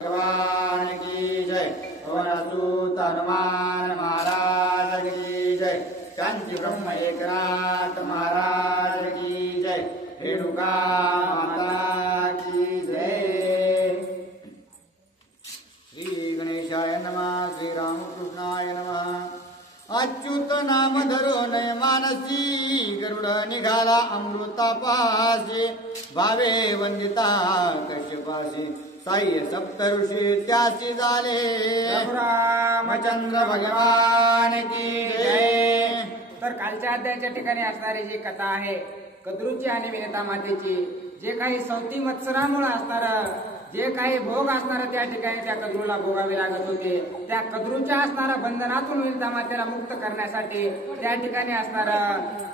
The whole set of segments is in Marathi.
भगवान की जय। पवनसूत हनुमान महाराज की जय। शांति ब्रह्म एकनाथ महाराज की जय। रेणुका माता की जय। श्री गणेशाय नमः। श्री रामकृष्णाय नमः। अच्युत नाम धरो नय मानसी, गरुड निघाला अमृतापासी, भावे वंदिता कश्यपासी, साई सप्तऋषी त्यासी झाले, रामचंद्र भगवान की जय। तर कालच्या अध्यायाच्या ठिकाणी असणारी जी कथा आहे कद्रूची आणि विनता मातेची, जे काही सौती मत्सरामुळे असणार जे काही भोग असणार त्या ठिकाणी त्या कद्रूला भोगावे लागत होते, त्या कद्रूच्या असणाऱ्या बंधनातून विनता मातेला मुक्त करण्यासाठी त्या ठिकाणी असणार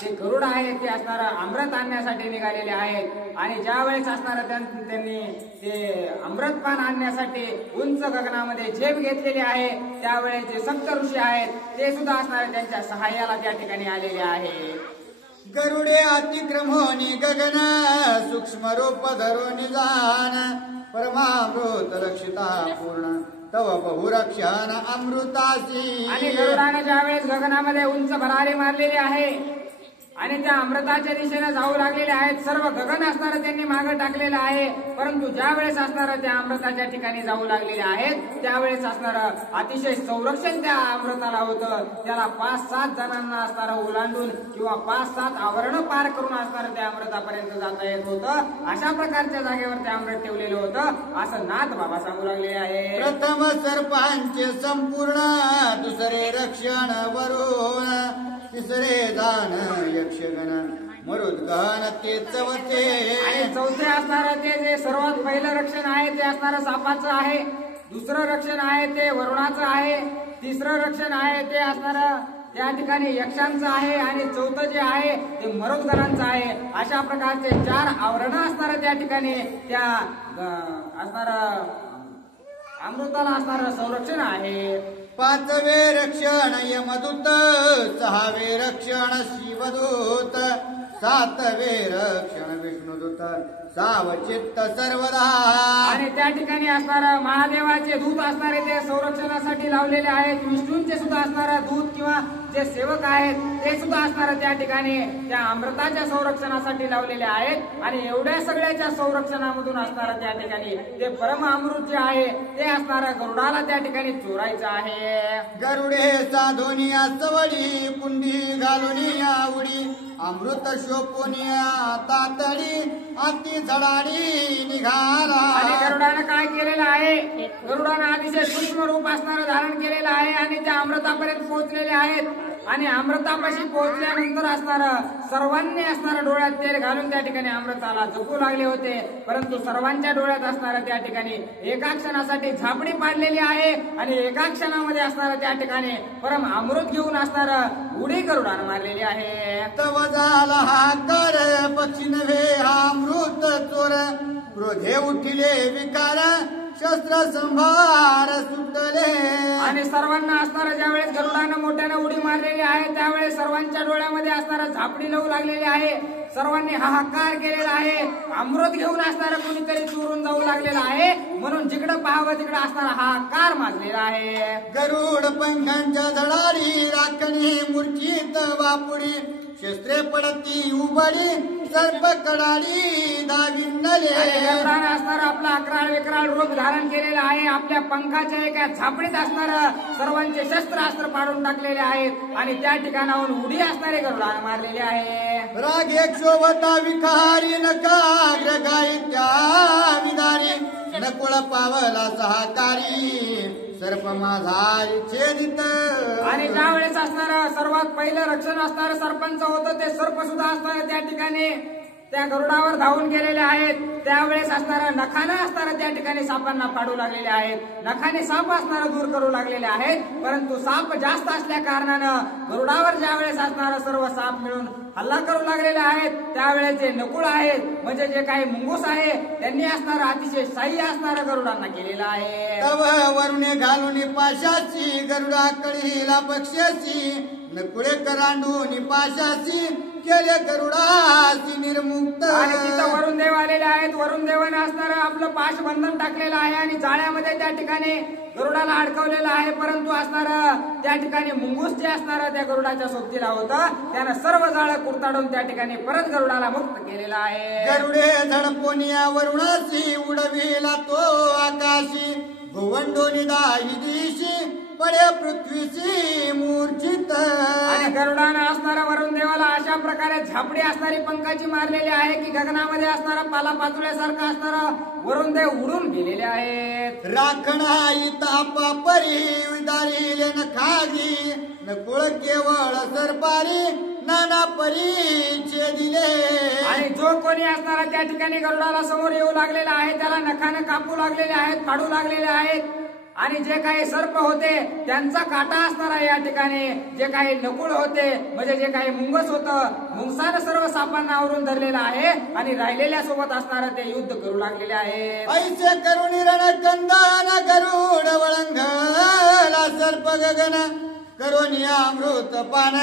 जे गरुड आहे ते असणार अमृत आणण्यासाठी निघालेले आहेत। आणि ज्या वेळेस असणार त्यांनी ते अमृतपान आणण्यासाठी उंच गगनामध्ये झेप घेतलेली आहे, त्यावेळेस जे सप्त ऋषी आहेत ते सुद्धा असणार त्यांच्या सहाय्याला त्या ठिकाणी आलेले आहे। गरुडे अतिक्रमोनी गगन, सूक्ष्म रूप धरोनी जान, परमामृत रक्षिता पूर्ण तव बहुरक्षण अमृतासी। आणि गरुडाने ज्यावेळेस गगनामध्ये उंच भरारी मारलेली आहे आणि त्या अमृताच्या दिशेने जाऊ लागलेले आहेत, सर्व गगन असणार त्यांनी मागे टाकलेलं आहे, परंतु ज्या वेळेस असणार त्या अमृताच्या ठिकाणी जाऊ लागलेले आहेत त्यावेळेस असणार अतिशय संरक्षण त्या अमृताला होतं। त्याला 5-7 जणांना असणार ओलांडून किंवा 5-7 आवरण पार करून असणार त्या अमृतापर्यंत जाता येत होतं। अशा प्रकारच्या जागेवर ते अमृत ठेवलेलं होतं असं नाथ बाबा सांगू लागले आहे। प्रथम सर्पांचे संपूर्ण, दुसरे रक्षण वरुण, तिसरे दान यक्षगण, मरुद्गण ते चौथे, आणि चौथे असणार ते जे सर्वात पहिलं रक्षण आहे ते असणार सापाचं आहे, दुसरं रक्षण आहे ते वरुणाचं आहे, तिसरं रक्षण आहे ते असणार त्या ठिकाणी यक्षांचं आहे, आणि चौथं जे आहे ते मरुद्गणांचं आहे। अशा प्रकारचे 4 आवरण असणार त्या ठिकाणी त्या असणार अमृताला असणार संरक्षण आहे। 5वे रक्षण यमदूत, 6वे रक्षण शिवदूत, 7वे रक्षण विष्णुदूत, सावचित्त सर्वदा। आणि त्या ठिकाणी असणार महादेवाचे दूत असणारे ते संरक्षणासाठी लावलेले आहेत, विष्णूंचे सुद्धा असणारा दूत किंवा जे सेवक आहेत ते सुद्धा असणार त्या ठिकाणी त्या अमृताच्या संरक्षणासाठी लावलेले आहेत। आणि एवढ्या सगळ्याच्या संरक्षणामधून असणार त्या ठिकाणी ते परम अमृत जे आहे ते असणार गरुडाला त्या ठिकाणी चोरायचं आहे। गरुडे साधोनिया सवडी, पुंडी घालुनिया उडी, अमृत शोपोनिया तातडी, अति झडाडी निघाला। आणि गरुडानं काय केलेलं आहे, गरुडानं अतिशय सूक्ष्म रूप असणारं धारण केलेलं आहे आणि त्या अमृतापर्यंत पोहोचलेले आहेत। आणि अमृतापाशी पोहोचल्यानंतर असणार सर्वांनी असणाऱ्या डोळ्यात तेल घालून त्या ठिकाणी अमृताला जपू लागले होते, परंतु सर्वांच्या डोळ्यात असणाऱ्या त्या ठिकाणी एका क्षणासाठी झापडी पाडलेली आहे आणि एका क्षणामध्ये असणाऱ्या त्या ठिकाणी परम अमृत घेऊन असणार उडी गरुडानं मारलेली आहे। तव झाला हा कर पक्षी नव्हे अमृत चोर, क्रोधे उठिले विकार, शस्त्र संभार सुटले। आणि सर्वांना असणारा ज्यावेळेस गरुडानं मोठ्यानं उडी मारलेली आहे त्यावेळेस सर्वांच्या डोळ्यामध्ये असणारा झापडी लावू लागलेली आहे, सर्वांनी हाहाकार केलेला आहे, अमृत घेऊन असणारा कोणीतरी चोरून जाऊ लागलेला आहे, म्हणून जिकडं पाहावं तिकडं असणारा हाहाकार माजलेला आहे। गरुड पंखांच्या धडाडी, राखणी मूर्छित वापुडी, शस्त्रे पडती उबडी, सर्प कडाडी दाविंदले। गरुडानं असणारा आपला अकराळ विकराळ रूप धारण केलेलं आहे, आपल्या पंखाच्या एका झापडीत असणार सर्वांचे शस्त्रास्त्र पाडून टाकलेले आहेत आणि त्या ठिकाणाहून उडी असणारे गरुडानं मारलेले आहे। राग एक शोभता विखारी, नकाग्र गाई त्या विदारी, नकुळ पावला सहकारी, सर्प माझा छेदित। आणि ज्यावेळेस असणार सर्वात पहिलं रक्षण असणार सरपंच होतं, ते सर्प सुद्धा असणार त्या ठिकाणी त्या गरुडावर धावून गेलेले आहेत, त्यावेळेस असणारा नखाने असणारा त्या ठिकाणी सापांना फाडू लागलेले आहेत, नखाने साप असणारा दूर करू लागलेले आहेत, परंतु साप जास्त असल्या कारणानं गरुडावर ज्यावेळेस असणारा सर्व साप मिळून हल्ला करू लागलेले आहेत, त्यावेळेस जे नकुळ आहेत म्हणजे जे काही मुंगूस आहे त्यांनी असणारा अतिशय साह्य असणारा गरुडांना केलेला आहे। तव वरुणे घालून पाशाची, गरुडा कळीला पक्षाची, नकुळे करांडून पाशाची, केले गरुडाची निर्मुक्त। आणि तिथं वरुण देव आलेले आहेत, वरुण देवाने असणारं आपलं पाश बंधन टाकलेलं आहे आणि जाळ्यामध्ये ठिकाणी गरुडाला अडकवलेलं आहे, परंतु असणार त्या ठिकाणी मुंगूस जे असणार त्या गरुडाच्या सोबतीला होतं, त्यानं सर्व जाळं कुरताडून त्या ठिकाणी परत गरुडाला मुक्त केलेला आहे. गरुडे धडपोनिया वरुणाशी उडविला तो आकाशी, भुवंडोनी दाही दिशी पडे पृथ्वीशी मूर्छित. आणि गरुडानं असणारा वरुण देवाला अशा प्रकारे झापडी असणारी पंखाची मारलेली आहे की गगनामध्ये असणारा पाला पाचोळ्यासारखा असणारा वरुण देव उडून गेलेले आहेत. राखणा तापा परी विदारिले न खागी, न कुळ केवळ सरपारी नाना परीचे दिले. आणि जो कोणी असणारा त्या ठिकाणी गरुडाला समोर येऊ लागलेला आहे त्याला नखाने कापू लागलेले आहेत, फाडू लागलेले आहेत. आणि जे काही सर्प होते त्यांचा काटा असणारा या ठिकाणी, जे काही नकुळ होते म्हणजे जे काही मुंगस होतं, मुंगसानं सर्व सापांना आवरून धरलेला आहे आणि राहिलेल्या सोबत असणारं ते युद्ध करू लागलेले आहे. ऐसे करुणी रणकंदन गरुड वळंगला सर्प गगन, करुणी अमृत पान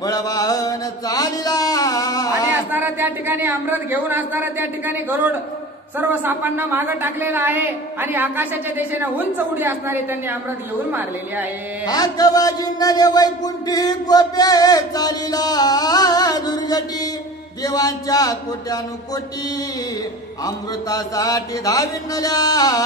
बळवाहन चालिला. आणि असणारा त्या ठिकाणी अमृत घेऊन असणारा त्या ठिकाणी गरुड सर्व सापांना मागं टाकलेला आहे आणि आकाशाच्या दिशेने उंच उडी असणारे त्यांनी अमृत घेऊन मारलेली आहे. हातवाजिंदरे वैकुंठी कोपे चालिला दुर्गटी, देवांच्या कोट्यानुकोटी अमृतासाठी धाविनल्या.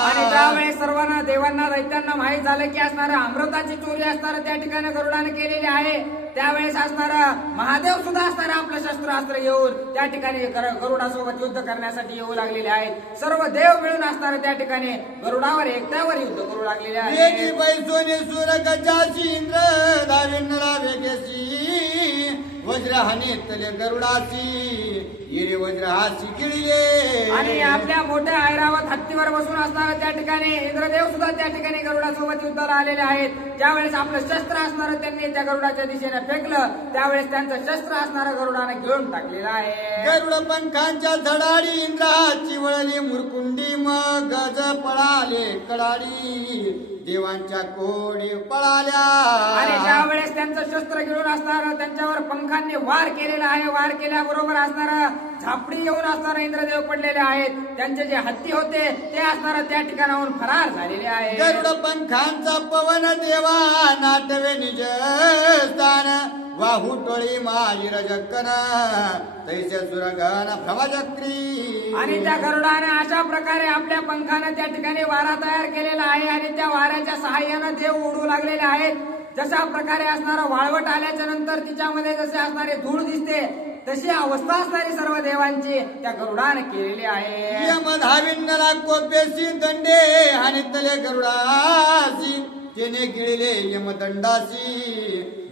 आणि त्यावेळेस सर्वांना देवांना दैत्यांना माहीत झालं की असणारं अमृताची चोरी असणारं त्या ठिकाणी गरुडाने केलेली आहे. त्यावेळेस असणारं महादेव सुद्धा असणारं आपलं शस्त्रास्त्र घेऊन त्या ठिकाणी गरुडासोबत युद्ध करण्यासाठी येऊ लागलेले आहेत. सर्व देव मिळून असणारं त्या ठिकाणी गरुडावर एकट्यावर युद्ध करू लागलेले आहेत. बैसोने सुर गजाची इंद्र धाविनला वेगेसी, वज्र हानीतले गरुडाची येरे वज्र हासी गिळले. आणि आपल्या मोठ्या ऐरावत हत्तीवर बसून असणारं त्या ठिकाणी इंद्रदेव सुद्धा त्या ठिकाणी गरुडासोबत युद्धाला आलेले आहेत. ज्यावेळेस आपलं शस्त्र असणारं त्यांनी त्या गरुडाच्या दिशेने फेकलं, त्यावेळेस त्यांचं शस्त्र असणारं गरुडाने घेऊन टाकलेलं आहे. गरुड पंखांच्या धडाडी इंद्राची वळली मुरकुंडी, मग गज पळाले कडाडी देवांच्या कोडी पळाल्या. आणि ज्यावेळेस त्यांचं शस्त्र घेऊन असणार त्यांच्यावर पंखांनी वार केलेला आहे, वार केल्याबरोबर असणारा झापडी येऊन असणारा इंद्रदेव पडलेले आहेत. त्यांचे जे हत्ती होते ते असणारा त्या ठिकाणाहून फरार झालेले आहे. गरुड पंखांचा पवन देवा नाटवे निज स्थान, वाहू टोळी माई रजकन तैसे सुरगन भ्रमचक्री. आणि त्या गरुडाने अशा प्रकारे आपल्या पंखाने त्या ठिकाणी वारा तयार केलेला आहे आणि त्या वाऱ्याच्या सहाय्याने देव उडू लागलेले आहेत. जशा प्रकारे असणारा वाळवट आल्याच्या नंतर तिच्यामध्ये जसे असणारे धूळ दिसते तशी अवस्था असणारी सर्व देवांची त्या गरुडाने केलेली आहे. यम धाविन्नला कोपेसी दंडे हानितले गरुडासी, तेने गिळले यमदंडासी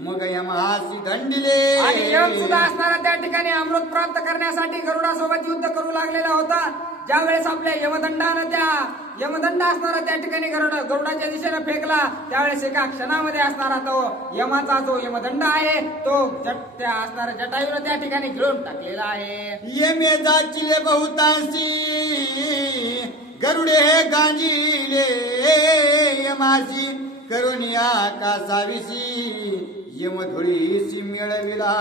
मग यमहासी दंडिले. आणि यम सुद्धा असणारा त्या ठिकाणी अमृत प्राप्त करण्यासाठी गरुडासोबत युद्ध करू लागलेला होता. ज्यावेळेस आपल्या यमदंडानं त्या यमदंड असणारा त्या ठिकाणी गरुडाच्या दिशेने फेकला, त्यावेळेस एका क्षणामध्ये असणारा तो यमाचा जो यमदंड आहे तो त्या असणाऱ्या जटायूने त्या ठिकाणी गिळून टाकलेला आहे. यमे जाचिले बहुतांशी गरुडे हे गांजिले यमासी, करुनिया कासाविसी यमधुळीसी मिळविला.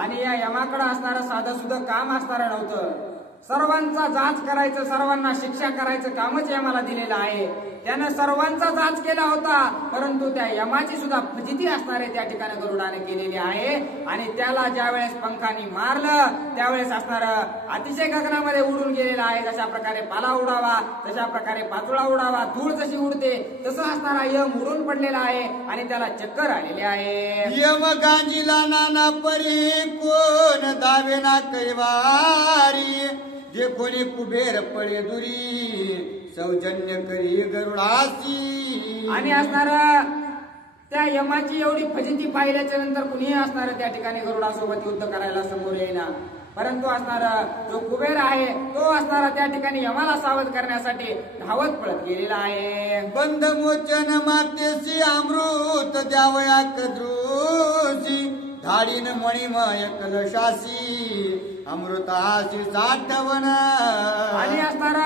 आणि या यमाकडे असणारं साधं सुद्धा काम असणारं नव्हतं. सर्वांचा जाच करायचं, सर्वांना शिक्षा करायचं कामच यमाला दिलेलं आहे. त्यानं सर्वांचा जाच केला होता, परंतु त्या यमाची सुद्धा फजिती असणारे त्या ठिकाणी गरुडाने केलेली आहे. आणि त्याला ज्यावेळेस पंखानी मारलं त्यावेळेस असणार अतिशय गगनामध्ये उडून गेलेला आहे. जशा प्रकारे पाला उडावा, तशा प्रकारे पाचोळा उडावा, धूळ जशी उडते तसं असणारा यम उडून पडलेला आहे आणि त्याला चक्कर आलेले आहे. यम गांजीला नाना परी कोण दावेना कैवारी, जे कोणी कुबेर पळे दुरी सौजन्य करी गरुडासी. आणि असणार त्या यमाची एवढी फजिती पाहिल्याच्या नंतर कुणीही असणार त्या ठिकाणी गरुडासोबत युद्ध करायला समोर येईना. परंतु असणारा जो कुबेर आहे तो असणारा त्या ठिकाणी यमाला सावध करण्यासाठी धावत पळत गेलेला आहे. बंध मोचन मातेसी अमृत द्यावया कद्रुसी, धाडीन मणिमय कलशासी अमृताशी साठवण. आणि असणारा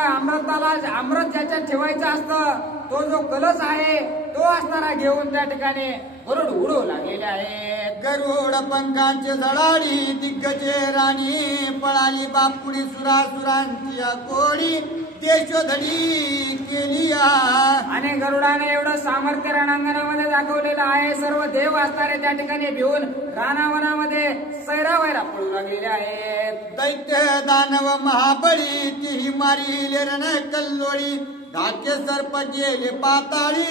अमृत ज्याच्यात ठेवायचं असतं तो जो कलश आहे तो असणारा घेऊन त्या ठिकाणी गरुड उडू लागलेले आहेत. गरुड पंखांचे झडाडी दिग्गजे राणी पळाली बापुडी सुरासुरांची कोडी देशोधडी केली. आणि गरुडाने एवढं सामर्थ्य रणांगणामध्ये दाखवलेलं आहे. सर्व देव असणारे त्या ठिकाणी भिवून रानावनामध्ये सैरावैरा पळू लागलेले आहेत. दैत्य दानव महाबळी तीही मारिले रण कल्लोळी धाके सर्प गेले पाताळी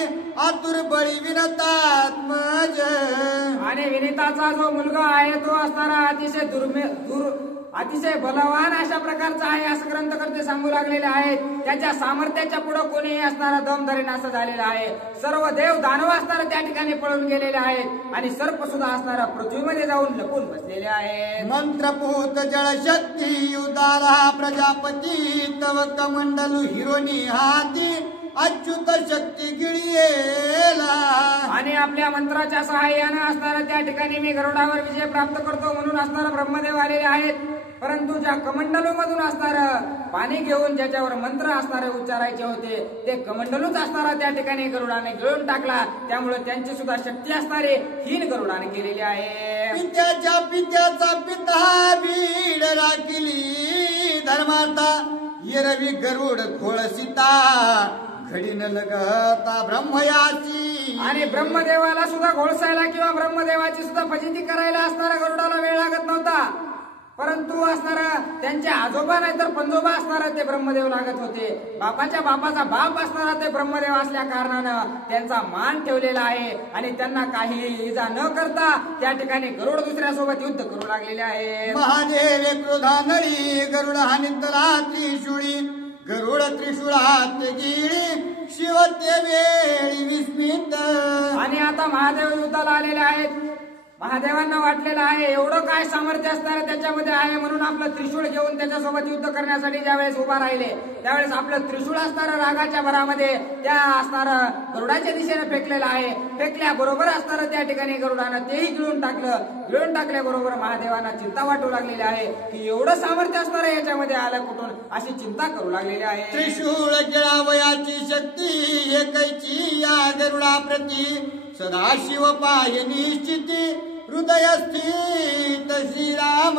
आतुर बळी विनतात्मज. आणि विनिताचा जो मुलगा आहे तो असणारा अतिशय बलवान अशा प्रकारचा आहे असं ग्रंथकर्ते सांगू लागलेले आहेत. त्याच्या सामर्थ्याच्या पुढे कोणीही असणारा दम धरेन असं झालेलं आहे. सर्व देव दानव असणारे त्या ठिकाणी पळून गेलेले आहेत आणि सर्प सुद्धा असणारा पृथ्वीमध्ये जाऊन लपून बसलेले आहेत. मंत्रभूत जळशक्ती उदारा प्रजापती तव कमंडलू हिरोनी हाती अच्युत शक्ती गिळियेला. आणि आपल्या मंत्राच्या सहाय्याने असणारा त्या ठिकाणी मी गरुडावर विजय प्राप्त करतो म्हणून असणारा ब्रह्मदेव आलेले आहेत. परंतु ज्या कमंडलू मधून असणार पाणी घेऊन ज्याच्यावर मंत्र असणारे उच्चारायचे होते ते कमंडलूच असणारा त्या ठिकाणी गरुडाने गिळून टाकला. त्यामुळे त्यांची सुद्धा शक्ती असणारे हीन गरुडाने केलेली आहे. पित्याच्या पित्याचा पिता बीड राखिली धर्माता येरवी गरुड खोळ सीता घडीन लगता ब्रह्मयाची. आणि ब्रह्मदेवाला सुद्धा घोळसायला किंवा ब्रह्मदेवाची सुद्धा फजिती करायला असणारा गरुडाला वेळ लागत नव्हता. परंतु असणारा त्यांचे आजोबा नाहीतर पंजोबा असणारा ते ब्रह्मदेव लागत होते. बापाच्या बापाचा बाप असणारा ते ब्रह्मदेव असल्या कारणानं त्यांचा मान ठेवलेला आहे आणि त्यांना काही इजा न करता त्या ठिकाणी गरुड दुसऱ्यासोबत युद्ध करू लागलेले आहे. महादेव क्रोधानळी गरुड हानितला त्रिशूळी गरुड त्रिशूळात गिळी शिव ते वेळी विस्मित. आणि आता महादेव युद्धाला आलेले आहेत. महादेवांना वाटलेलं आहे एवढं काय सामर्थ्य असणार त्याच्यामध्ये आहे म्हणून आपलं त्रिशूळ घेऊन त्याच्यासोबत युद्ध करण्यासाठी ज्यावेळेस उभा राहिले त्यावेळेस आपलं त्रिशूळ असणारं रागाच्या भरामध्ये त्या असणारं गरुडाच्या दिशेने फेकलेलं आहे. फेकल्याबरोबर असणारं त्या ठिकाणी गरुडानं तेही गिळून टाकलं. गिळून टाकल्याबरोबर महादेवांना चिंता वाटू लागलेली आहे की एवढं सामर्थ्य असणारं याच्यामध्ये आलं कुठून अशी चिंता करू लागलेली आहे. त्रिशूळ गिळावयाची शक्ती एकैची या गरुडाप्रती सदाशिव पाय निश्चिती हृदय स्थित श्रीराम.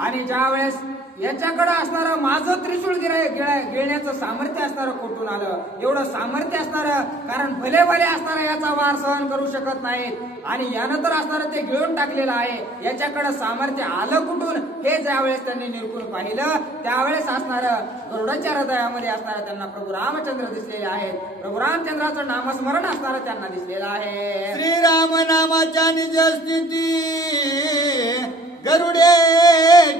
आणि ज्या वेळेस याच्याकडे असणारं माझं त्रिशूळ गिळण्याचं सामर्थ्य असणारं कुठून आलं एवढं सामर्थ्य असणारं कारण भले भले असणारं याचा वार सहन करू शकत नाहीत आणि यानं तर असणारं ते गिळून टाकलेलं आहे. याच्याकडे सामर्थ्य आलं कुठून हे ज्यावेळेस त्यांनी निरखून पाहिलं त्यावेळेस असणारं गरुडाच्या हृदयामध्ये असणारं त्यांना प्रभू रामचंद्र दिसलेले आहेत. प्रभू रामचंद्राचं नामस्मरण असणारं त्यांना दिसलेलं आहे. श्रीराम नामाच्या निज स्थिती गरुडे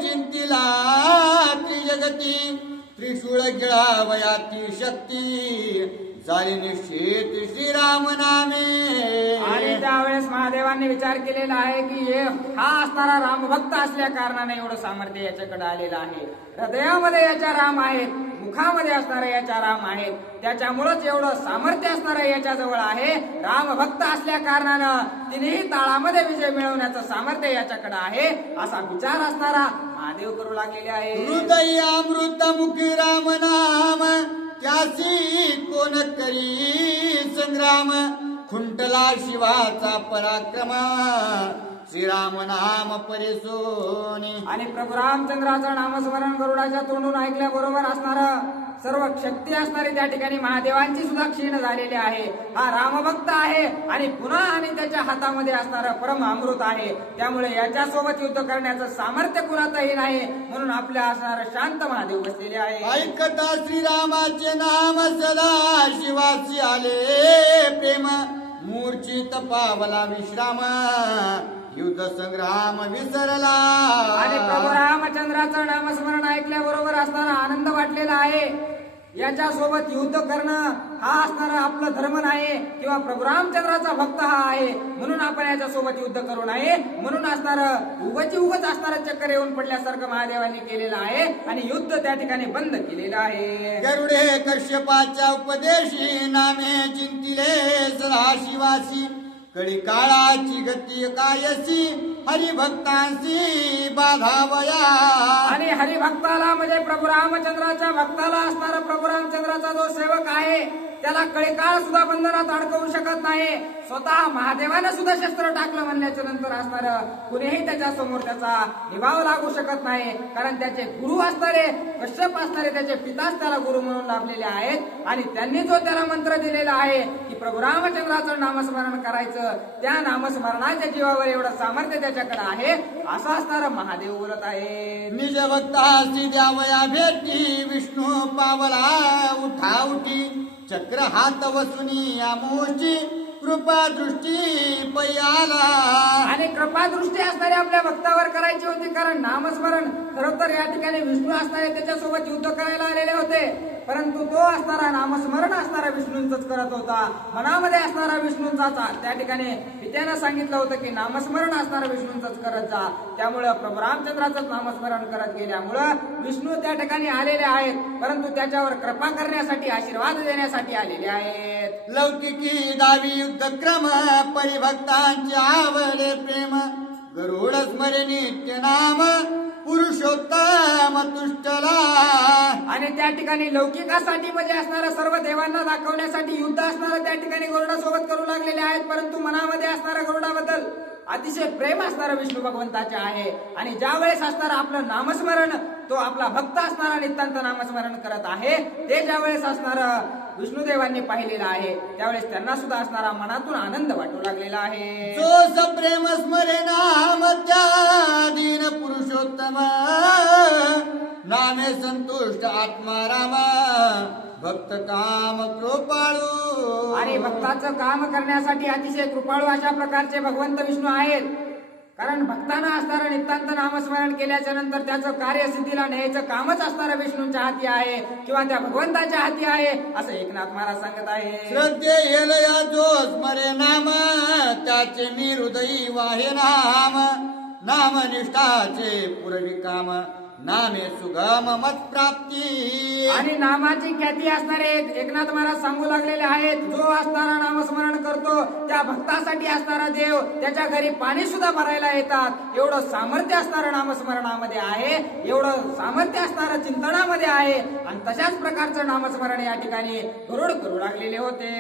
चिंतिला त्रिजगती त्रिशूळ गिळावयाची शक्ती झाली निश्चित श्रीराम नामे. आणि त्यावेळेस महादेवांनी विचार केलेला आहे की हा असणारा रामभक्त असल्या कारणाने एवढं सामर्थ्य याच्याकडे आलेलं आहे. हृदयामध्ये याच्या राम आहेत, मुखामध्ये असणारे याच्या राम आहेत, त्याच्यामुळेच एवढं सामर्थ्य असणारं याच्याजवळ आहे. रामभक्त असल्या कारणानं तिनेही ताळामध्ये विजय मिळवण्याचं सामर्थ्य याच्याकडे आहे असा विचार असणारा महादेव करू लागलेले आहे. हृदय अमृत मुखी राम नाम त्यासी कोण करी संग्राम खुंटला शिवाचा पराक्रम श्रीराम नाम परिसोनी. आणि प्रभू रामचंद्राचं नामस्मरण गरुडाच्या तोंडून ऐकल्याबरोबर असणारं सर्व शक्ती असणारी त्या ठिकाणी महादेवांची सुद्धा क्षीण झालेली आहे. हा रामभक्त आहे आणि पुन्हा आणि त्याच्या हातामध्ये असणारं परम अमृत आहे. त्यामुळे याच्यासोबत युद्ध करण्याचं सामर्थ्य कुणातही नाही म्हणून आपल्या असणारं शांत महादेव बसलेले आहे. ऐकता श्रीरामाचे नाम सदा शिवासी आले प्रेम मूर्छित पावला विश्राम युद्ध संग्राम विसरला. आणि प्रभू रामचंद्राचं नामस्मरण ऐकल्याबरोबर असणारा आनंद वाटलेला आहे. याच्यासोबत युद्ध करणं हा असणारा आपलं धर्म नाही किंवा प्रभू रामचंद्राचा भक्त हा आहे म्हणून आपण याच्यासोबत युद्ध करू नये म्हणून असणारं उगच असणारं चक्कर येऊन पडल्यासारखं महादेवांनी केलेलं आहे आणि युद्ध त्या ठिकाणी बंद केलेलं आहे. गरुडे कश्यपाच्या उपदेशी नामे चिंतिले सदा शिवासी कळी काळाची गती कायसी हरिभक्तांशी बाधावया. आणि हरिभक्ताला म्हणजे प्रभू रामचंद्राच्या भक्ताला असणारा प्रभू रामचंद्राचा जो सेवक आहे त्याला कळीकाळ सुद्धा बंधनात अडकवू शकत नाही. स्वतः महादेवानं सुद्धा शस्त्र टाकलं म्हणल्याच्या नंतर असणारं कुणीही त्याच्या समोर त्याचा निभाव लागू शकत नाही. कारण त्याचे गुरु असणारे कश्यप असणारे त्याचे पिताच त्याला गुरु म्हणून लाभलेले आहेत आणि त्यांनी जो त्याला मंत्र दिलेला आहे की प्रभू रामचंद्राचं नामस्मरण करायचं, त्या नामस्मरणाच्या जीवावर एवढं सामर्थ्य त्याच्याकडे आहे असं असणारा महादेव बोलत आहे. निज भक्तासी द्यावया भेटी विष्णू पावला उठाउठी चक्र हात वसुनी आमोशी कृपा दृष्टी पयाला. आणि कृपा दृष्टी असणारे आपल्या भक्तावर करायची होती. कारण नामस्मरण खरं तर या ठिकाणी विष्णू असणारे त्याच्यासोबत युद्ध करायला आलेले होते, परंतु तो असणारा नामस्मरण असणारा विष्णूंचंच करत होता. मनामध्ये असणारा विष्णूंचाच त्या ठिकाणी पित्यानं सांगितलं होतं की नामस्मरण असणारा विष्णूंचंच करत जा. त्यामुळं प्रभू रामचंद्राचंच नामस्मरण करत गेल्यामुळं विष्णू त्या ठिकाणी आलेले आहेत, परंतु त्याच्यावर कृपा करण्यासाठी आशीर्वाद देण्यासाठी आलेले आहेत. लौकिकी दावी युद्धक्रम परिभक्तांचे आवडे प्रेम गरुड स्मरे नित्य नाम पुरुषोत्तम तुष्टला. आणि त्या ठिकाणी लौकिकासाठी म्हणजे असणारं सर्व देवांना दाखवण्यासाठी युद्ध असणारं त्या ठिकाणी गरुडासोबत करू लागलेले आहेत, परंतु मनामध्ये असणाऱ्या गरुडाबद्दल अतिशय प्रेम असणारं विष्णू भगवंताचे आहे. आणि ज्या वेळेस असणारं आपलं नामस्मरण तो आपला भक्त असणारा नितांत नामस्मरण करत आहे ते ज्या वेळेस असणारं विष्णुदेवांनी पाहिलेलं आहे त्यावेळेस त्यांना सुद्धा असणारा मनातून आनंद वाटू लागलेला आहे. जो सप्रेम स्मरे नाम त्या दीन पुरुषोत्तम नामे संतुष्ट आत्मा राम भक्त काम कृपाळू. आणि भक्ताचं काम करण्यासाठी अतिशय कृपाळू अशा प्रकारचे भगवंत विष्णू आहेत. कारण भक्तांना असणारं नितांत नामस्मरण केल्याच्या नंतर त्याचं कार्यसिद्धीला न्यायचं कामच असणारं विष्णूंच्या हाती आहे किंवा त्या भगवंताच्या हाती आहे असं एकनाथ महाराज सांगत आहे. श्रद्धे येलया जो स्मरे नाम त्याचे मी हृदयी वाहे नाम नामनिष्ठाचे पुरवी काम नामे सुगम मत प्राप्ती. आणि नामाची ख्याती असणारे एकनाथ महाराज सांगू लागलेले आहेत. जो असणारा नामस्मरण करतो त्या भक्तासाठी असणारा देव त्याच्या घरी पाणी सुद्धा भरायला येतात. एवढं सामर्थ्य असणारं नामस्मरणामध्ये आहे, एवढं सामर्थ्य असणारं चिंतनामध्ये आहे. आणि तशाच प्रकारचं नामस्मरण या ठिकाणी गरुड करू लागलेले होते.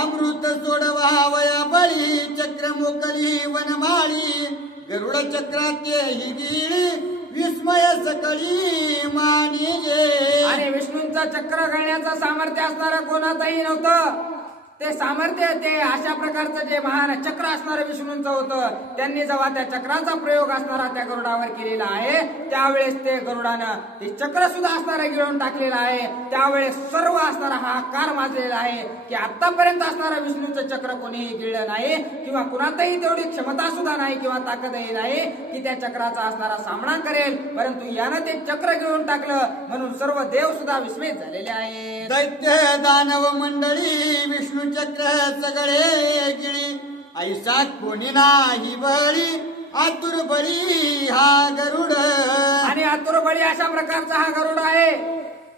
अमृत सोडवावया बळी चक्र मोकली वनमाळी गरुड चक्राते ही गिळी विस्मय सकळी मानिले. आणि विष्णूंचं चक्र गळण्याचं सामर्थ्य असणारं कोणातही नव्हतं. ते सामर्थ्य ते अशा प्रकारचं जे महान चक्र असणारं विष्णूंचं होतं. त्यांनी जेव्हा त्या चक्राचा प्रयोग असणारा त्या गरुडावर केलेला आहे त्यावेळेस ते गरुडानं ते चक्र सुद्धा असणारं गिळून टाकलेलं आहे. त्यावेळेस सर्व असणारा हा कार माजलेला आहे की आतापर्यंत असणारं विष्णूचं चक्र कोणीही गिळलं नाही किंवा कुणातही तेवढी क्षमता सुद्धा नाही किंवा ताकदही नाही की त्या चक्राचा असणारा सामना करेल, परंतु यानं ते चक्र गिळून टाकलं म्हणून सर्व देव सुद्धा विस्मित झालेले आहेत. दैत्य दानव मंडळी विष्णू चक्र सगळे गिळी ऐसा कोणी नाही बळी आतुर बळी हा गरुड. आणि आतुर बळी अशा प्रकारचा हा गरुड आहे.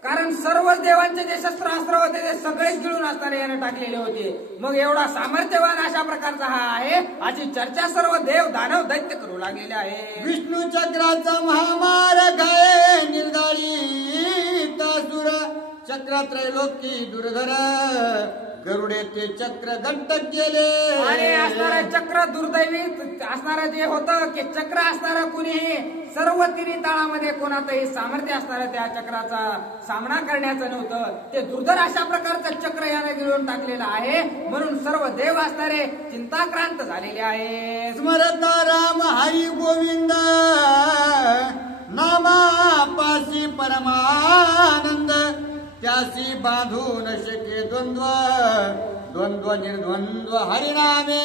कारण सर्व देवांचे जे शस्त्रास्त्र होते ते सगळेच गिळून असणारे याने टाकलेले होते. मग एवढा सामर्थ्यवान अशा प्रकारचा हा आहे अशी चर्चा सर्व देव दानव दैत्य करू लागलेले आहे. विष्णू चक्राचा महामार्ग आहे निर्दाळी तासुर चक्र त्रैलोकी दुर्धर गरुडे ते चक्र दंटक गेले. आणि असणारं चक्र दुर्दैवी असणारं जे होतं की चक्र असणारं कुणीही सर्व तिन्ही ताळामध्ये कोणातही सामर्थ्य असणारं त्या चक्राचा सामना करण्याचं नव्हतं. ते दुर्धर अशा प्रकारचं चक्र याने गिळून टाकलेलं आहे म्हणून सर्व देव असणारे चिंताक्रांत झालेले आहे. स्मरता राम हरी गोविंद नामापासी परमानंद त्यासी बांधू न शके द्वंद्व द्वंद्व निर्द्वंद्व हरिनामे.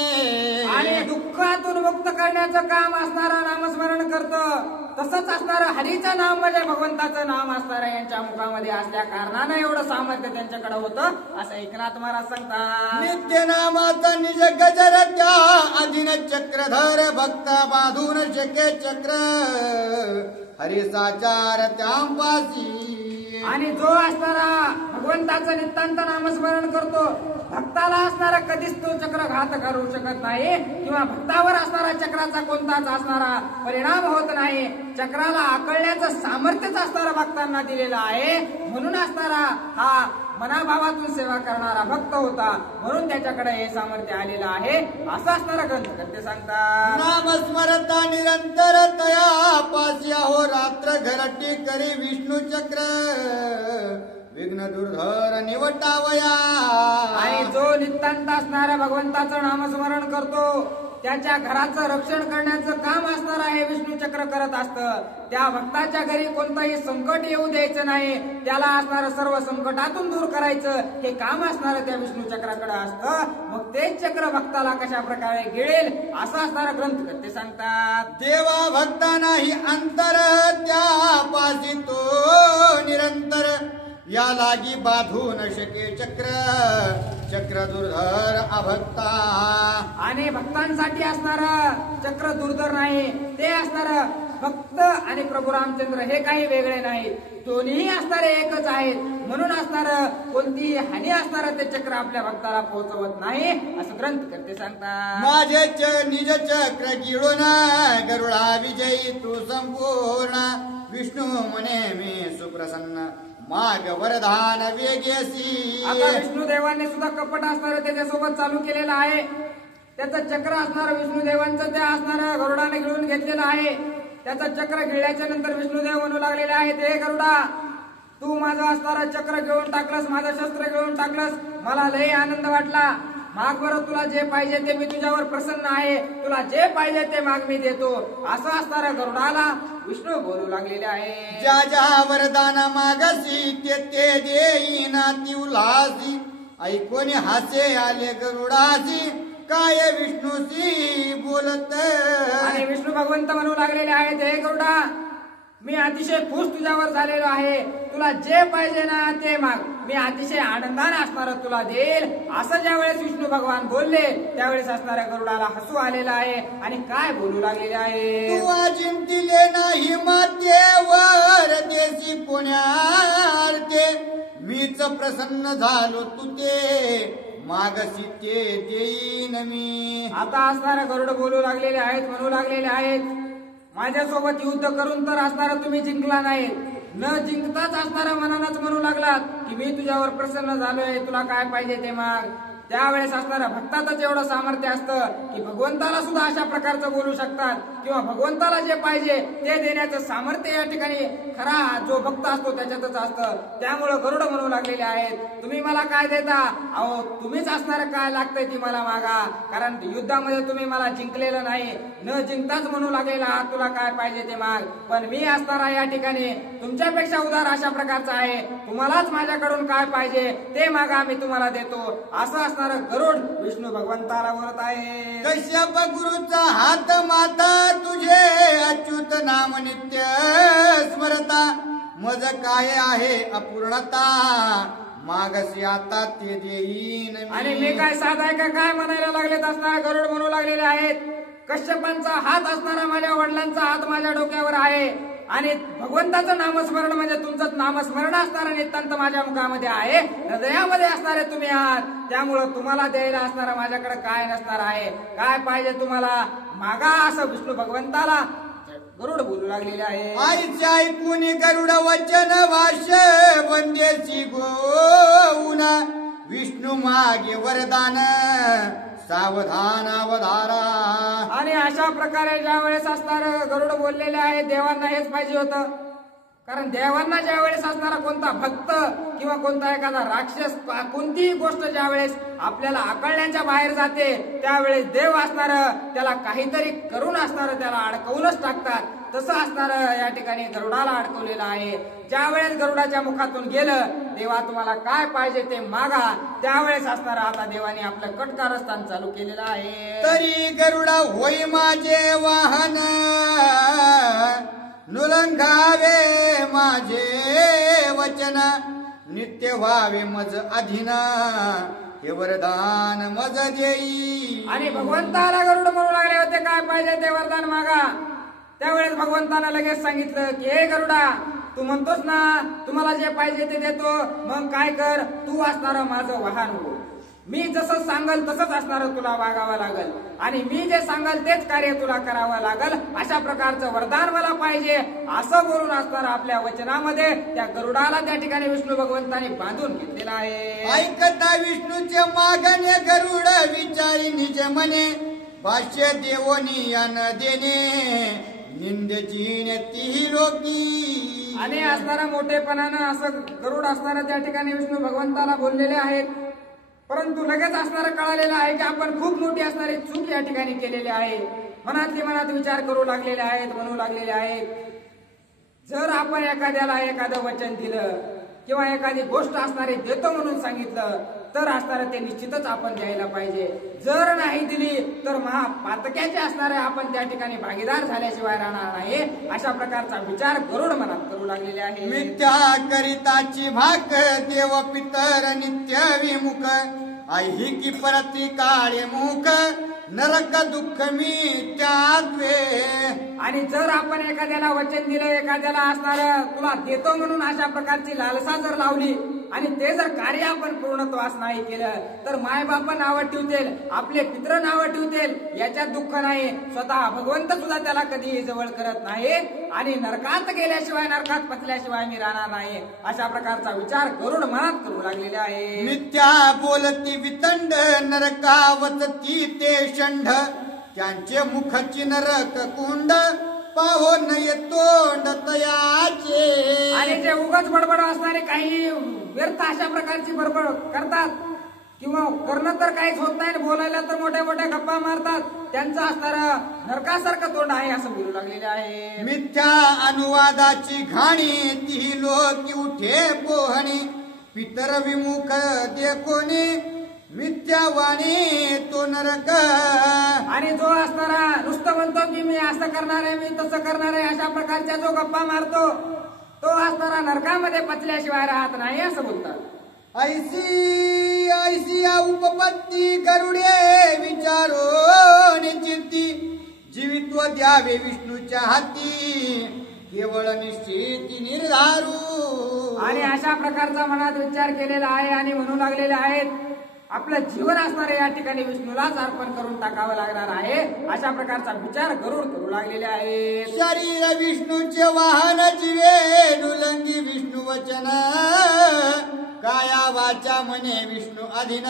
आणि दुःखातून मुक्त करण्याचं काम असणारं नामस्मरण करतं. तसंच असणारं हरीचं नाम म्हणजे भगवंताचं नाम असणारं यांच्या मुखामध्ये असल्या कारणानं एवढं सामर्थ्य त्यांच्याकडे होतं असं एकनाथ महाराज सांगतात. नित्य नामाचा निज गजर त्या अधीन चक्रधर भक्त बांधून शके चक्र हरिसाचार त्यांपासी. आणि जो असणारा भगवंताचं नितांत नामस्मरण करतो, भक्ताला असणारा कधीच तो चक्र घात करू शकत नाही किंवा भक्तावर असणारा चक्राचा कोणताच असणारा परिणाम होत नाही. चक्राला आकळण्याचं सामर्थ्यच असणारा भक्तांना दिलेलं आहे. म्हणून असणारा हा मनाभावातून सेवा करणारा भक्त होता, म्हणून त्याच्याकडे हे सामर्थ्य आलेलं आहे असं असणारा ग्रंथकर्ते सांगतात. नामस्मरता निरंतर तया पासी हो रात्र घरटी करी विष्णू चक्र विघ्न दुर्धर निवटावया. आणि जो नितांत असणाऱ्या भगवंताचं नामस्मरण करतो त्याच्या घराचं रक्षण करण्याचं काम असणार आहे विष्णू चक्र करत असतं. त्या भक्ताच्या घरी कोणताही संकट येऊ द्यायचं नाही, त्याला असणारं सर्व संकटातून दूर करायचं हे काम असणारं त्या विष्णू चक्राकडे असतं. मग तेच चक्र भक्ताला कशा प्रकारे गिळेल असं असणारं ग्रंथकर्ते सांगतात. देवा भक्ता नाही अंतर त्या पासी तो निरंतर या लागी बाधू न शके चक्र चक्र दुर्धर अभक्ता. आणि भक्तांसाठी असणार चक्र दुर्धर नाही, ते असणार भक्त आणि प्रभू रामचंद्र हे काही वेगळे नाही, दोन्ही असणारे एकच आहेत. म्हणून असणार कोणती हानी असणार ते चक्र आपल्या भक्ताला पोहोचवत नाही असं ग्रंथकर्ते सांगतात. माझे निज चक्र गिळून गरुडा विजयी तू संपूर्ण विष्णू म्हणे मी सुप्रसन्न माग वरदान वेगेसी. आता विष्णुदेवांनी सुद्धा कपट असणार त्याच्यासोबत चालू केलेलं आहे. त्याचं चक्र असणार विष्णुदेवांचं ते असणार गरुडाने गिळून घेतलेलं आहे. त्याचं चक्र गिळल्याच्या नंतर विष्णुदेव म्हणू लागलेले आहेत, हे गरुडा तू माझं असणारं चक्र घेऊन टाकलंस, माझं शस्त्र घेऊन टाकलंस, मला लय आनंद वाटला. माग बरं तुला जे पाहिजे ते मी तुझ्यावर प्रसन्न आहे, तुला जे पाहिजे ते माग मी देतो असं असणाऱ्या गरुडाला विष्णू बोलू लागलेले आहे. ज्या ज्या वरदान मागसी ते देईना ती उल्हासी ऐकून हासे आले गरुडासी काय विष्णूशी बोलत. आणि विष्णू भगवंत म्हणू लागलेले आहेत, हे गरुडा मी अतिशय खुश तुझ्यावर झालेलो आहे, तुला जे पाहिजे ना ते माग, मी अतिशय आनंदाने असणार तुला देईल असं ज्यावेळेस विष्णू भगवान बोलले त्यावेळेस असणाऱ्या गरुडाला हसू आलेलं आहे. आणि काय बोलू लागलेले आहे, तू अजिंतिले नाही मातेवर देशी पुण्यार्थे मीच प्रसन्न झालो तू ते मागसी ते देईन मी. आता असणाऱ्या गरुड बोलू लागलेले आहेत, म्हणू लागलेले आहेत, माझ्यासोबत युद्ध करून तर असणारा तुम्ही जिंकला नाही, न जिंकताच असणारा मनानच म्हणू लागलात की मी तुझ्यावर प्रसन्न झालोय, तुला काय पाहिजे ते माग. त्यावेळेस असणाऱ्या भक्तातच एवढं सामर्थ्य असतं की भगवंताला सुद्धा अशा प्रकारचं बोलू शकतात किंवा भगवंताला जे पाहिजे ते देण्याचं सामर्थ्य या ठिकाणी खरा जो भक्त असतो त्याच्यातच असतं. त्यामुळं गरुड म्हणू लागलेले आहेत, तुम्ही मला काय देता, अहो तुम्हीच असणारं काय लागतंय ती मला मागा, कारण युद्धामध्ये तुम्ही मला जिंकलेलं नाही, न जिंकताच म्हणू लागलेला आहात तुला काय पाहिजे ते माग. पण मी असणारा या ठिकाणी तुमच्यापेक्षा उदार अशा प्रकारचा आहे, तुम्हालाच माझ्याकडून काय पाहिजे ते मागा मी तुम्हाला देतो असं गरुड विष्णू भगवंताला बोलत आहे. कश्यप गुरुचा हात माता तुझे अच्युत नाम नित्य स्मरता मज काय आहे अपूर्णता मागसी आता ते देईन. आणि मी काय साध आहे का काय म्हणायला लागलेत असणारे गरुड म्हणू लागलेले आहेत, कश्यपांचा हात असणारा माझ्या वडिलांचा हात माझ्या डोक्यावर आहे आणि भगवंताचं नामस्मरण म्हणजे तुमचं नामस्मरण असणारं नितांत माझ्या मुखामध्ये आहे, हृदयामध्ये असणारे तुम्ही आहात. त्यामुळं तुम्हाला द्यायला असणारा माझ्याकडे काय नसणार आहे, काय पाहिजे तुम्हाला मागा असं विष्णू भगवंताला गरुड बोलू लागलेले आहे. आईच्या ऐकून गरुड वचन भाष्य वंदेसी गोऊन विष्णू मागे वरदान सावधान अवधारा. आणि अशा प्रकारे ज्या वेळेस असणार गरुड बोललेले आहे, देवांना हेच पाहिजे होतं, कारण देवांना ज्या वेळेस असणारा कोणता भक्त किंवा कोणता एखादा राक्षस कोणतीही गोष्ट ज्या वेळेस आपल्याला आकळण्याच्या बाहेर जाते त्यावेळेस देव असणार त्याला काहीतरी करून असणार त्याला अडकवूनच टाकतात. तसं असणार या ठिकाणी गरुडाला अडकवलेलं आहे. ज्या वेळेस गरुडाच्या मुखातून गेलं देवा तुम्हाला काय पाहिजे ते मागा, त्यावेळेस असणार आता देवाने आपलं कटकारस्थान चालू केलेलं आहे. तरी गरुडा होई माझे वाहन नुलंघावे माझे वचन नित्य व्हावे मज अधीन हे वरदान मज देई. आणि भगवंताला गरुड म्हणू लागले होते काय पाहिजे ते वरदान मागा. त्यावेळेस भगवंतानं लगेच सांगितलं की हे गरुडा तू म्हणतोस ना तुम्हाला जे पाहिजे ते देतो, मग काय कर, तू असणार माझं वाहन हो. मी जसं सांगल तसंच असणार तुला वागावं लागल आणि मी जे सांगल तेच कार्य तुला करावं लागल, अशा प्रकारचं वरदान मला पाहिजे असं बोलून असणार आपल्या वचनामध्ये त्या गरुडाला त्या ठिकाणी विष्णू भगवंताने बांधून घेतलेला आहे. ऐकता विष्णूचे मागणे गरुड विचारी निज मने, भाष्य देवोनी यान देणे निंदची ती लोकी. आणि असणारा मोठेपणानं असं गरुड असणारा त्या ठिकाणी विष्णू भगवंताला बोललेले आहेत, परंतु लगेच असणारं कळालेलं आहे की आपण खूप मोठी असणारी चूक या ठिकाणी केलेली आहे. मनातली मनात विचार करू लागलेले आहेत, म्हणू लागलेले आहेत. जर आपण एखाद्याला एखादं वचन दिलं किंवा एखादी गोष्ट असणारे देतो म्हणून सांगितलं तर असणारं ते निश्चितच आपण द्यायला पाहिजे. जर नाही दिली तर महापातक्याचे असणारे आपण त्या ठिकाणी भागीदार झाल्याशिवाय राहणार नाही, अशा प्रकारचा विचार गरुड मनात करू लागलेले आहे. मिथ्या करिताची भाक देव पितर नित्य विमुख, ऐहिकी परती काळे मुख नरक दुःख मिथ्यात्वे. आणि जर आपण एखाद्याला वचन दिलं, एखाद्याला असणार तुला देतो म्हणून अशा प्रकारची लालसा जर लावली आणि ते जर कार्य आपण पूर्णत्वास नाही केलं तर मायबाप नावं ठेवतील, आपले पित्र नावं ठेवतील, याच्यात दुःख नाही. स्वतः भगवंत सुद्धा त्याला कधीही जवळ करत नाही आणि नरकात गेल्याशिवाय, नरकात पचल्याशिवाय मी राहणार नाही, अशा प्रकारचा विचार गरुड मनात करू लागलेला आहे. मिथ्या बोलती वितंड नरकावतती ते षंढ, त्यांचे मुखची नरक कुंड पाहो नये तोंड तयाचे. आणि जे उगाच बडबड असणारे काही व्यर्थ अशा प्रकारची बडबड करतात किंवा करणं तर काहीच होत नाही, बोलायला तर मोठ्या मोठ्या गप्पा मारतात, त्यांचं असणारं नरकासारखं तोंड आहे असं बोलू लागलेले आहे. मिथ्या अनुवादाची घाणी ती लोक उठे पोहणी, पितर विमुख दे कोणी मिथ्या वाणी तो नरक. आणि जो असणारा नुसतं म्हणतो की मी असं करणार आहे, मी तसं करणार आहे, अशा प्रकारच्या जो गप्पा मारतो तो असणारा नरकामध्ये पचल्याशिवाय राहत नाही असं बोलतात. ऐसी ऐसी उपपत्ती गरुडे विचारो निश्चिती, जीवित्व द्यावे विष्णूच्या हाती केवळ निश्चिती निर्धारू. आणि अशा प्रकारचा मनात विचार केलेला आहे आणि म्हणू लागलेले आहेत आपलं जीवन असणारे या ठिकाणी विष्णूलाच अर्पण करून टाकावं लागणार आहे, अशा प्रकारचा विचार गरुड करू लागलेले आहे. शरीर विष्णूचे वाहन जीवे नुलंगी विष्णू वचन, काया वाचा मने विष्णू अधीन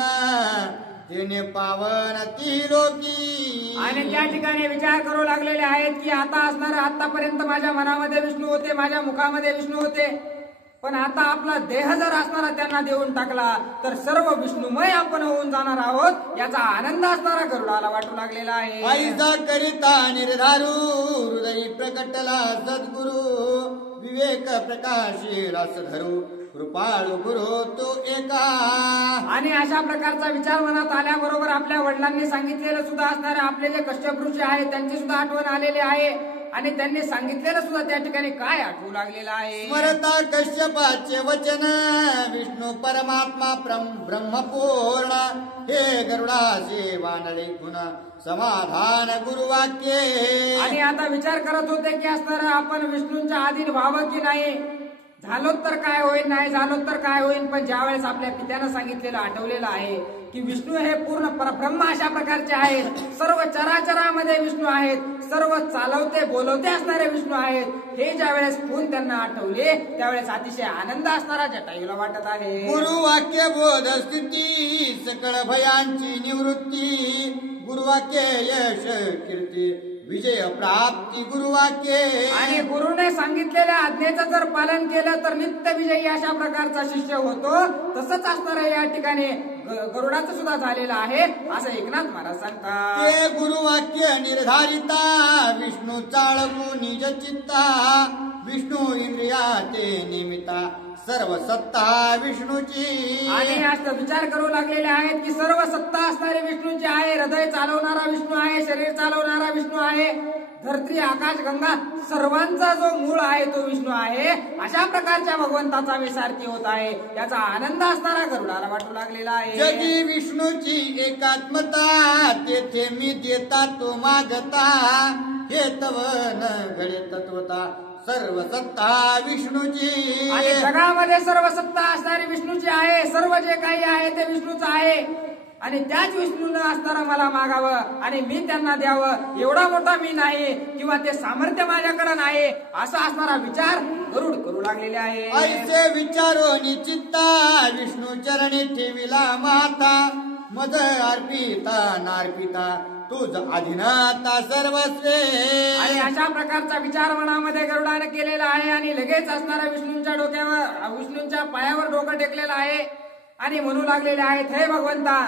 तेने पावन ती लोकी. आणि त्या ठिकाणी विचार करू लागलेले आहेत की आता असणारं, आतापर्यंत माझ्या मनामध्ये विष्णू होते, माझ्या मुखामध्ये विष्णू होते, पण आता आपला देह जर असणारा त्यांना देऊन टाकला तर सर्व विष्णुमय आपण होऊन जाणार आहोत, याचा आनंद असणारा गरुडाला वाटू लागलेला आहे. ऐसा करिता निर्धारू हृदयी प्रकटला सद्गुरु, विवेक प्रकाशी रस धरू कृपाळू गुरु तो एका. आणि अशा प्रकारचा विचार मनात आल्याबरोबर आपल्या वडिलांनी सांगितलेलं सुद्धा असणारे आपले जे कश्यप ऋषी आहेत त्यांची सुद्धा आठवण आलेली आहे आणि त्यांनी सांगितलेलं सुद्धा त्या ठिकाणी काय आठवू लागलेलं आहे. स्मरता कश्यपाचे वचन विष्णू परमात्मा ब्रह्मपूर्ण, हे गरुडाचे वानळे गुण समाधान गुरुवाक्ये. आणि आता विचार करत होते की असणारं आपण विष्णूंच्या अधीन व्हावं की नाही, झालो तर काय होईल, नाही झालो तर काय होईल, पण ज्यावेळेस आपल्या पित्यानं सांगितलेलं आठवलेलं आहे की विष्णू हे पूर्ण परब्रह्म अशा प्रकारचे आहेत, सर्व चराचरामध्ये विष्णू आहेत, सर्व चालवते बोलवते असणारे विष्णू आहेत, हे ज्यावेळेस खून त्यांना आठवले त्यावेळेस अतिशय आनंद असणारा जटायूला वाटत आहे. गुरुवाक्य बोध स्थिती सकळ भयांची निवृत्ती, गुरुवाक्य यश कीर्ती विजय प्राप्ती गुरुवाक्ये. आणि गुरुने सांगितलेल्या आज्ञेचं जर पालन केलं तर नित्य विजयी अशा प्रकारचा शिष्य होतो. तसंच असणार या ठिकाणी गरुडाचं सुद्धा झालेलं आहे असं एकनाथ महाराज सांगतात. ते गुरुवाक्य निर्धारिता विष्णू चाळकू निज चित्ता, विष्णू इंद्रिया ते निमित्ता सर्व सत्ता विष्णूची. आणि असं विचार करू लागलेले आहेत की सर्व सत्ता असणारी विष्णूची आहे, हृदय चालवणारा विष्णू आहे, शरीर चालवणारा विष्णू आहे, धरती आकाश गंगा सर्वांचा जो मूळ आहे तो विष्णू आहे, अशा प्रकारच्या भगवंताचा मी सारथी होत आहे, याचा आनंद असणारा गरुडाला वाटू लागलेला आहे. जगी विष्णूची एकात्मता तेथे मी देता तो मागता, हे तव न घडे तत्वता सर्व सत्ता विष्णूची. आणि जगामध्ये सर्व सत्ता असणारी विष्णूची आहे. सर्व जे काही आहे ते विष्णूचं आहे आणि त्याच विष्णूनं असणारं मला मागावं आणि मी त्यांना द्यावं. एवढा मोठा मी नाही किंवा ते सामर्थ्य माझ्याकडे नाही असा असणारा विचार गरुड करू लागलेले आहे. ऐसे विचारो निचित्ता विष्णू चरणी ठेविला माता. मज अर्पिता नार्पिता तुझ अधीनता सर्वस्वे. आणि अशा प्रकारचा विचार मनामध्ये गरुडाने केलेला आहे आणि लगेच असणारा विष्णूंच्या डोक्यावर विष्णूंच्या पायावर डोकं टेकलेलं आहे आणि म्हणू लागलेले आहेत, हे भगवंता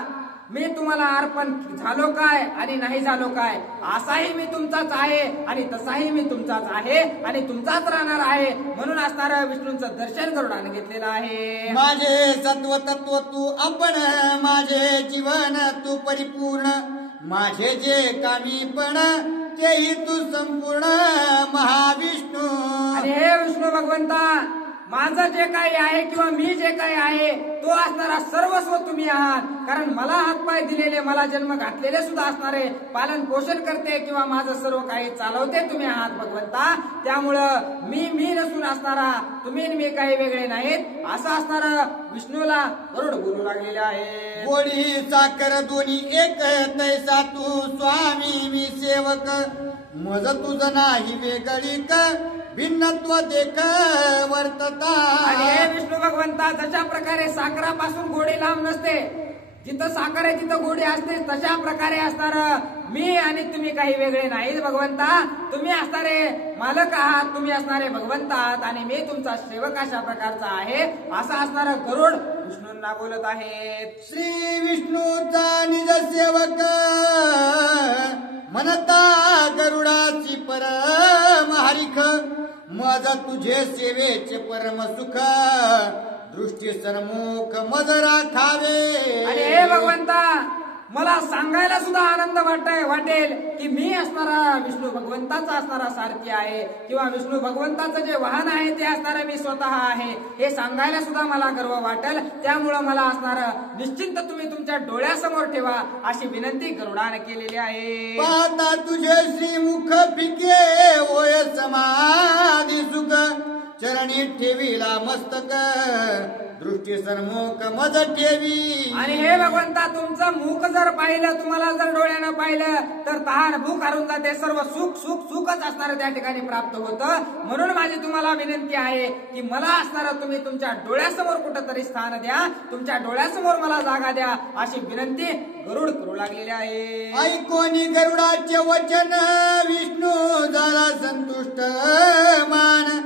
मी तुम्हाला अर्पण झालो काय आणि नाही झालो काय, असाही मी तुमचाच आहे आणि तसाही मी तुमचाच आहे आणि तुमचाच राहणार आहे. म्हणून असणारं विष्णूंचं दर्शन गरुडाने घेतलेलं आहे. माझे सत्व तत्व तू आपण, माझे जीवन तू परिपूर्ण, माझे जे कामीपण तेही तू संपूर्ण महाविष्णू. आणि हे विष्णू भगवंता माझं जे काही आहे किंवा मी जे काही आहे तो असणारा सर्वस्व तुम्ही आहात. कारण मला हातपाय दिलेले, मला जन्म घातलेले सुद्धा असणारे, पालन पोषण करते किंवा माझं सर्व काही चालवते तुम्ही आहात भगवंता. त्यामुळं मी नसून असणारा तुम्ही मी काही वेगळे नाहीत असं असणारा विष्णूला गरुड बोलू लागलेले आहे. गोडी साखर दोन्ही एक तैसा तू स्वामी मी सेवक, मज तुझ नाही वेगळीक भिन्नत्व देख वर्तता. आणि हे विष्णू भगवंता जशा प्रकारे साखरापासून गोडी लांब नसते, जिथं साखर आहे तिथं गोडी असते, तशा प्रकारे असणार मी आणि तुम्ही काही वेगळे नाहीत भगवंता. तुम्ही असणारे मालक आहात, तुम्ही असणारे भगवंत आहात आणि मी तुमचा सेवक अशा प्रकारचा आहे असं असणारा गरुड विष्णूंना बोलत आहेत. श्री विष्णूचा निज सेवक म्हणता गरुडाची परम हरिख, मज तुझे सेवेचे परम सुख दृष्टी सन्मुख मज राखावे. आणि हे भगवंता मला सांगायला सुद्धा आनंद वाटेल की मी असणारा विष्णू भगवंताचा असणारा सारथी आहे किंवा विष्णू भगवंताचं जे वाहन आहे ते असणारा मी स्वतः आहे, हे सांगायला सुद्धा मला गर्व वाटेल. त्यामुळं मला असणारं निश्चिंत तुम्ही तुमच्या डोळ्यासमोर ठेवा अशी विनंती गरुडाने केलेली आहे. पाहता तुझे श्रीमुख फिके होय समाधी सुख, चरणी ठेवीला मस्तक दृष्टी सन्मुख मज ठेवी. आणि हे भगवंता तुमचं मुख जर पाहिलं, तुम्हाला जर डोळ्यानं पाहिलं तर तहान भूक हरून जाते, सर्व सुखच असणारं त्या ठिकाणी प्राप्त होतं. म्हणून माझी तुम्हाला विनंती आहे की मला असणारं तुम्ही तुमच्या डोळ्यासमोर कुठंतरी स्थान द्या, तुमच्या डोळ्यासमोर मला जागा द्या अशी विनंती गरुड करू लागलेली आहे. ऐकोनी गरुडाचे वचन विष्णू झाला संतुष्ट मान,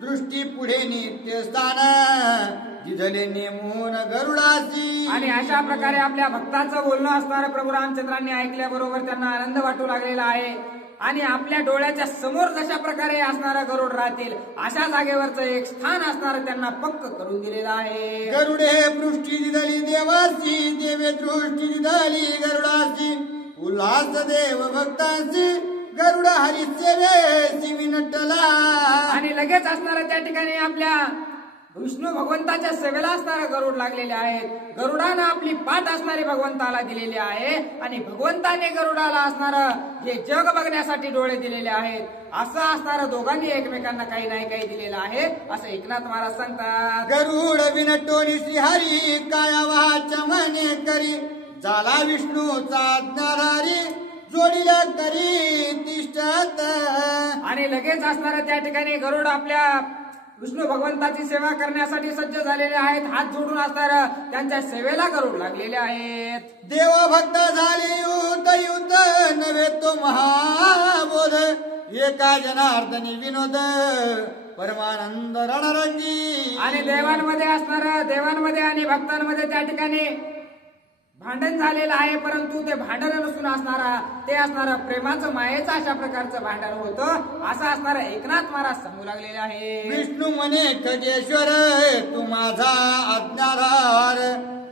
दृष्टी पुढे नित्य स्थान जिधले नेमून गरुडाची. आणि अशा प्रकारे आपल्या भक्ताचं बोलणं असणारं प्रभू रामचंद्रांनी ऐकल्याबरोबर त्यांना आनंद वाटू लागलेला आहे आणि आपल्या डोळ्याच्या समोर जशा प्रकारे असणारा गरुड राहतील अशा जागेवरचं एक स्थान असणारं त्यांना पक्क करून दिलेलं आहे. गरुडे पृष्ठी दिदली देवाची, देवे दृष्टी दिदली गरुडाची, उल्हास देव भक्तांची गरुड हरी सेवेसी विनटला. आणि लगेच असणारं त्या ठिकाणी आपल्या विष्णू भगवंताच्या सेवेला असणारे गरुड लागलेले आहेत. गरुडानं आपली पाठ असणारी भगवंताला दिलेली आहे आणि भगवंताने गरुडाला असणारं हे जग बघण्यासाठी डोळे दिलेले आहेत. असं असणारं दोघांनी एकमेकांना काही नाही काही दिलेलं आहे असं एकनाथ महाराज सांगतात. गरुड विनटोनी श्रीहरी काया वाचा मने करी, झाला विष्णूचा ज्ञानारी जोडीला करी तिष्ठत. आणि लगेच असणारं त्या ठिकाणी गरुड आपल्या विष्णू भगवंताची सेवा करण्यासाठी सज्ज झालेले आहेत. हात जोडून असणारं त्यांच्या सेवेला गरुड लागलेले आहेत. देव भक्त झाले युत नव्हे तो महाबोध, एका जनार्दनी विनोद परमानंद रणरंगी. आणि देवांमध्ये आणि भक्तांमध्ये त्या ठिकाणी भांडण झालेलं आहे, परंतु ते भांडण नसून ते असणारं प्रेमाचं मायेचं अशा प्रकारचं भांडण होतं असं असणारं एकनाथ महाराज सांगू लागलेले आहे. विष्णू म्हणे खगेश्वर तू माझा आज्ञाधार,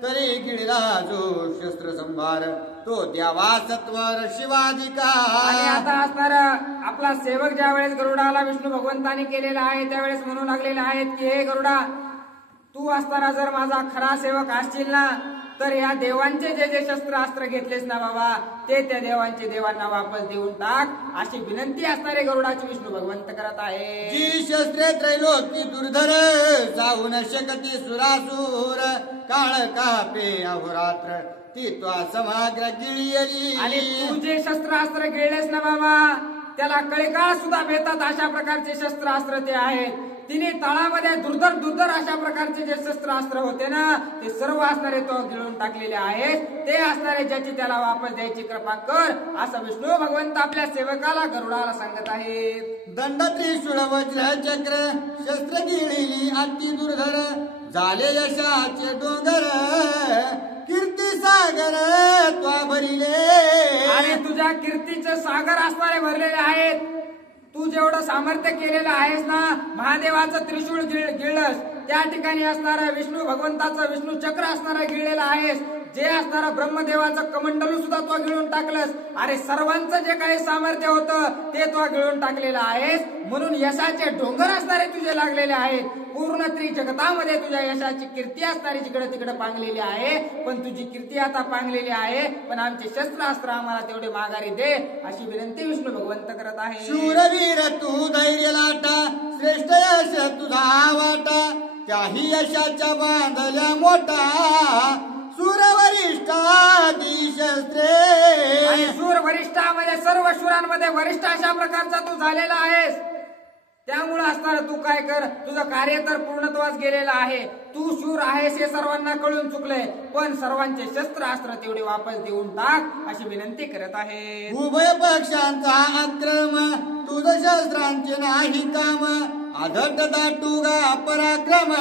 तरी गिळला जो शस्त्र संभार तो द्यावा सत्वर शिवाधिकार. आणि आता असणारं आपला सेवक ज्या वेळेस गरुडाला विष्णू भगवंताने केलेला आहे त्यावेळेस म्हणू लागलेले आहेत की हे गरुडा, तू असताना जर माझा खरा सेवक असशील ना तर या देवांचे जे जे शस्त्र अस्त्र घेतलेस ना बाबा ते त्या देवांचे देवांना वापस देऊन टाक अशी विनंती असणारे गरुडाची विष्णू भगवंत करत आहे. जी शस्त्रे त्रैलोकी दुर्धर जाऊ न शकती सुरासूर काळ कापे अहोरात्र ती त्वा समाग्र गिळियली. आणि तू जे शस्त्र अस्त्र गिळलेस ना बाबा त्याला कळकाळ सुद्धा भेटतात अशा प्रकारचे शस्त्र अस्त्र ते आहेत. तिने तळामध्ये दुर्धर दुर्धर अशा प्रकारचे जे शस्त्र अस्त्र होते ना ते सर्व असणारे तो गिळून टाकलेले आहेत. ते असणारे ज्याची त्याला वापस द्यायची कृपा कर असं विष्णू भगवंत आपल्या सेवकाला गरुडाला सांगत आहेत. दंड त्रिशूळ वज्र चक्र शस्त्र गिळिली अति दुर्धर झाले यशाचे डोंगर कीर्ती सागर त्वा भरिले. आणि तुझ्या कीर्तीचे सागर असणारे भरलेले आहेत. तू जेवढं सामर्थ्य केलेलं आहेस ना महादेवाचं त्रिशूळ गिळलंस त्या ठिकाणी असणारं विष्णू भगवंताचं विष्णू चक्र असणारं गिळलेलं आहेस. जे असणारं ब्रह्मदेवाचं कमंडलू सुद्धा तो गिळून टाकलंस. अरे सर्वांचं जे काही सामर्थ्य होतं ते तो गिळून टाकलेलं आहेस. म्हणून यशाचे डोंगर असणारे तुझे लागलेले आहेत. पूर्ण त्रिजगतामध्ये तुझ्या यशाची कीर्ती असणारी जिकडे तिकडे पांगलेली आहे. पण तुझी कीर्ती आता पांगलेली आहे पण आमचे शस्त्रास्त्र आम्हाला तेवढे माघारी दे अशी विनंती विष्णू भगवंत करत आहे. शूरवीर तू धैर्य लाटा श्रेष्ठ यश तुझा वाटा त्याही यशाच्या बांधल्या मोठा सूरवरिष्ठादी शस्त्रे. आणि शूर वरिष्ठामध्ये सर्व शूरांमध्ये वरिष्ठ अशा प्रकारचा तू झालेला आहेस. त्यामुळे असणार तू काय कर तुझं कार्य तर पूर्णत्वास गेलेलं आहे. तू शूर आहेस हे सर्वांना कळून चुकलंय पण सर्वांचे शस्त्र अस्त्र तेवढे वापस देऊन टाक अशी विनंती करत आहे. उभय पक्षांचा अक्रम तुझ शस्त्रांचे नाही काम आधट दाटुगा पराक्रम